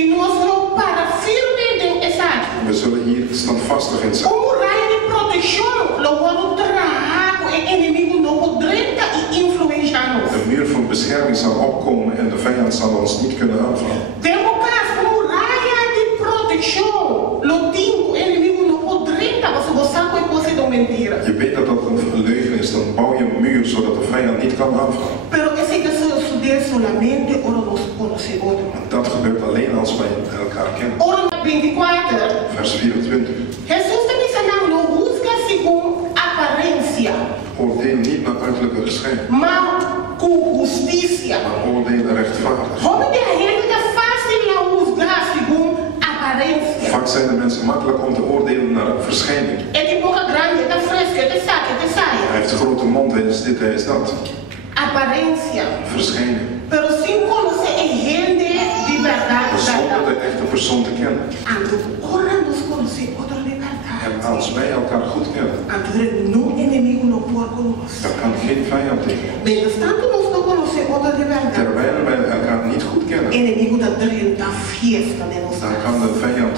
E nós não para firme em essa. We zullen hier standvastig in zijn. Como raio de proteção, logo trago o inimigo não poderá influenciar-nos. Een muur van bescherming zal opkomen en de vijand zal ons niet kunnen aanvallen. Democracia, como raio de proteção, o inimigo não poderá, você sabe que você não mentira. Je weet dat dat een leugen is, dan bouw je een muur zodat de vijand niet kan aanvallen. Pero esse que sucede solamente ora nos conhecemos. Dat gebeurt alleen als wij elkaar kennen. Ora 24. Vers 24. Jesus está dizendo, não busca segundo aparência, Oordeel niet naar uiterlijke verschijning, mas com justiça. maar oordeel rechtvaardig. Como de gente é fácil não buscar segundo aparência. Vaak zijn de mensen makkelijk om te oordelen naar verschijning. É de boca grande, é fresca, é saca, é saia. Hij heeft een grote mond, hij is dit, hij is dat. Aparência. Verschijning. Pero sem conhecer a gente de verdade. Maar zonder de echte persoon te kennen. Ora nos conhecer outra de verdade. En als wij elkaar goed kennen, No inimigo não pode conosco. dan kan geen vijand tegen. Mientras tanto nós não conhecemos outra de verdade. Terwijl wij elkaar niet goed kennen, Inimigo da drenta fiesta de nós. dan kan de vijand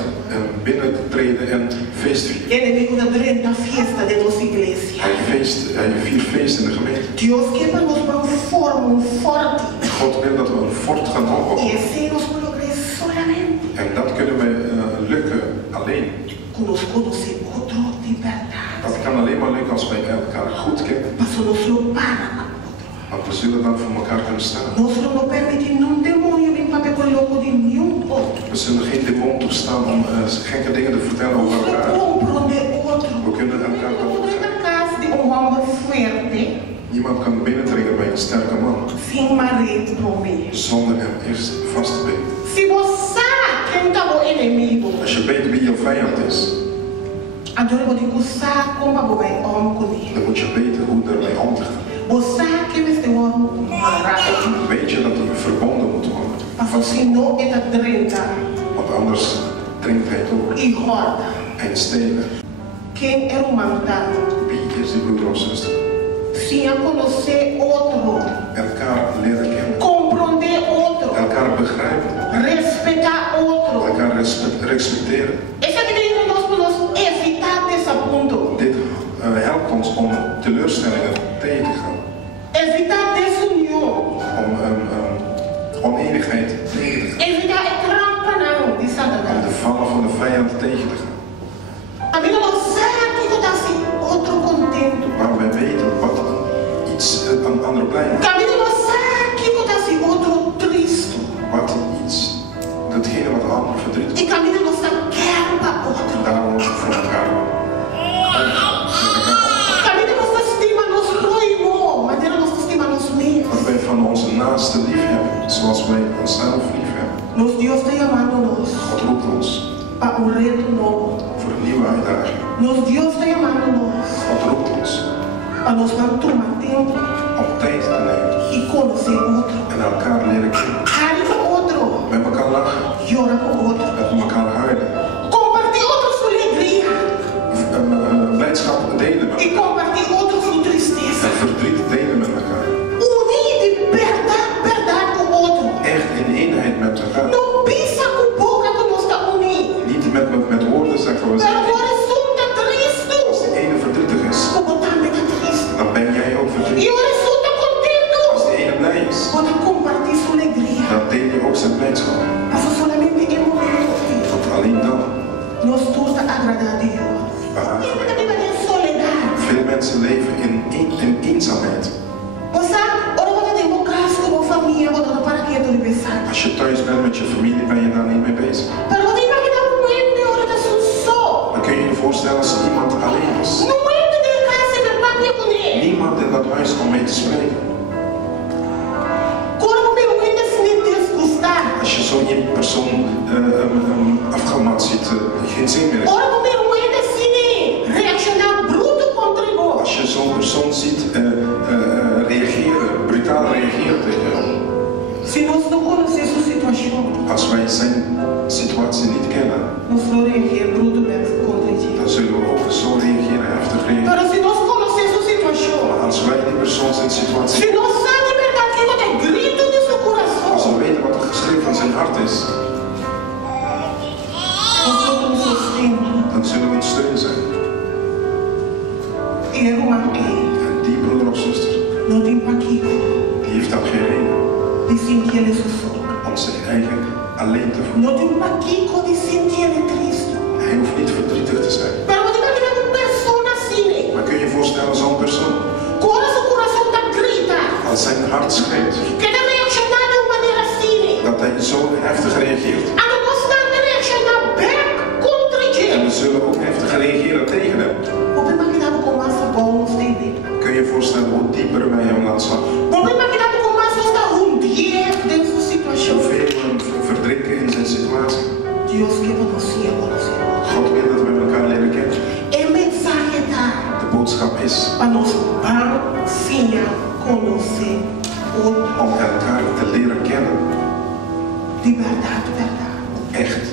binnentreden en feest vieren. Inimigo da drenta fiesta de nossa igreja. Hij viert feest in de gemeente. Deus quer para nós para forma, forte. God wil dat we een fort gaan E opbouwen. assim nós podemos solamente En dat kunnen we lukken alleen. nos conhecer outro de verdade. Dat kan alleen maar lukken als wij elkaar goed kennen. Mas nós não para a outro. Want we zullen dan voor elkaar kunnen staan. Nós não permitimos nenhum demônio vir para colocar de nenhum outro. We zullen geen demon toestaan om gekke dingen te vertellen over Nós elkaar. não compreender outro. We kunnen elkaar wel Não begrijpen. na casa de homem forte, Niemand kan binnendringen bij een sterke man sem marido no meio. zonder hem eerst vast te binden. Se você quem está o inimigo, Als je weet wie jouw vijand is, agora eu digo, sabe como vai homem com ele. dan moet je weten hoe ermee om te gaan. Você que este homem marado, Weet je dat er verbonden moet worden. mas se não é da drenta Want anders dringt hij door. e roda, En stelen. quem é o mandado? Wie is die broeder of zuster? Se eu conhecer outro, Elkaar leren kennen. compreender outro, Elkaar begrijpen. respeitar outro. Elkaar respecteren. Essa é que nós podemos evitar desse ponto. Dit helpt ons om teleurstellingen tegen te gaan. Evitar desunião. Om oneenigheid tegen te gaan. Evitar a trampa não de Om Satanás. de vallen van de vijand tegen te gaan. A Bíblia não sabe que eu assim outro contento. Maar wij weten wat iets een ander blij maakt. A Bíblia não sabe que eu assim outro triste. Wat iets, datgene wat de ander verdriet. E a Bíblia não sabe quer para outro. Daarom voor elkaar. A Bíblia não estima nos próximos, mas ela não estima nos mesmos. Dat wij van onze naaste lief hebben, zoals wij onszelf lief hebben. Nos Deus está chamando nós God roept ons para reto novo. voor een nieuwe uitdaging. Nos Deus está chamando nós God roept ons para nós vamos tomar tempo om tijd te nemen e conhecer outro. en elkaar leren kennen. Rir com outro, Met elkaar lachen, chorar com outro. met elkaar huilen. Compartilhar outro sua alegria Blijdschap delen met e elkaar. compartilhar outro sua tristeza. En verdriet delen met elkaar. Unir de verdade com outro. Echt in eenheid met elkaar. Não pensa com boca que nós estamos unidos. Niet met woorden zeggen we Mas zeggen. agora resulta triste. Als de ene verdrietig is, Como também está triste. dan ben jij ook E verdrietig. eu resulta Als contento. de ene blij is, Quando compartilha sua alegria. dan deel je ook zijn blijdschap. Mas solamente é um momento. Want alleen dan Nós todos está agradar a Deus. behagen E wij. também vai ter soledade. Veel mensen leven in eenzaamheid. Você, ora quando tem um caso como família, voltando para aqui, eu estou pensando. Als je thuis bent met je familie, ben je daar niet mee bezig. Mas você imagina um momento de hora da só. Dan kun je je voorstellen als iemand alleen is. No momento de casa, de papo com ele. Niemand in dat huis om mee te spreken. Quando o meu ainda se me desgustar. Als je zo'n persoon afgemat ziet, geen zin meer heeft. Ora o meu ainda se me reaccionar bruto contra ele. Als je zo'n persoon ziet reageren, brutaal reageren tegen jou. Se nós não conhecemos a situação, Als wij zijn situatie niet kennen, nós vamos reagir bruto contra ele. dan zullen we ook zo reageren, heftig reageren. Mas se nós conhecemos a situação, Maar als wij die persoon zijn situatie, se nós sabemos a verdade que é grito de seu als coração, we weten wat er geschreven in zijn hart is, de sentir solo. om zich eigenlijk alleen te voelen. No te un poquito de sentir triste. Hij hoeft niet verdrietig te zijn. Pero você imagina uma pessoa assim, Maar kun je je voorstellen zo'n persoon, quando seu coração está grita, als zijn hart schreeuwt, que deve reaccionar de uma maneira assim, dat hij zo heftig reageert. a não gostar de reaccionar back contra En we ele. zullen ook heftig reageren tegen hem. Vou imaginar como essa bom entender. Kun je je voorstellen hoe dieper wij hem laten zakken? Vou imaginar como essa está hundir dentro da situação. Hoeveel we hem verdrinken in zijn situatie. Deus que você conocer. God wil dat we elkaar leren kennen. A mensagem da De boodschap is para nós ensinar, conhecer outro om elkaar te leren kennen. de verdade, verdade. Echt.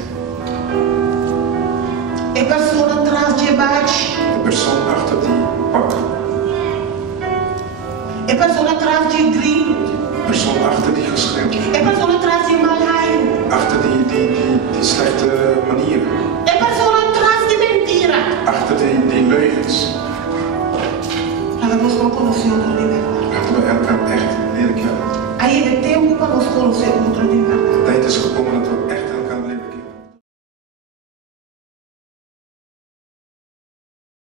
A pessoa atrás de baixo, De persoon achter die pak. a pessoa atrás de grito, De persoon achter die geschreeuw. a pessoa atrás de malhaio, Achter die slechte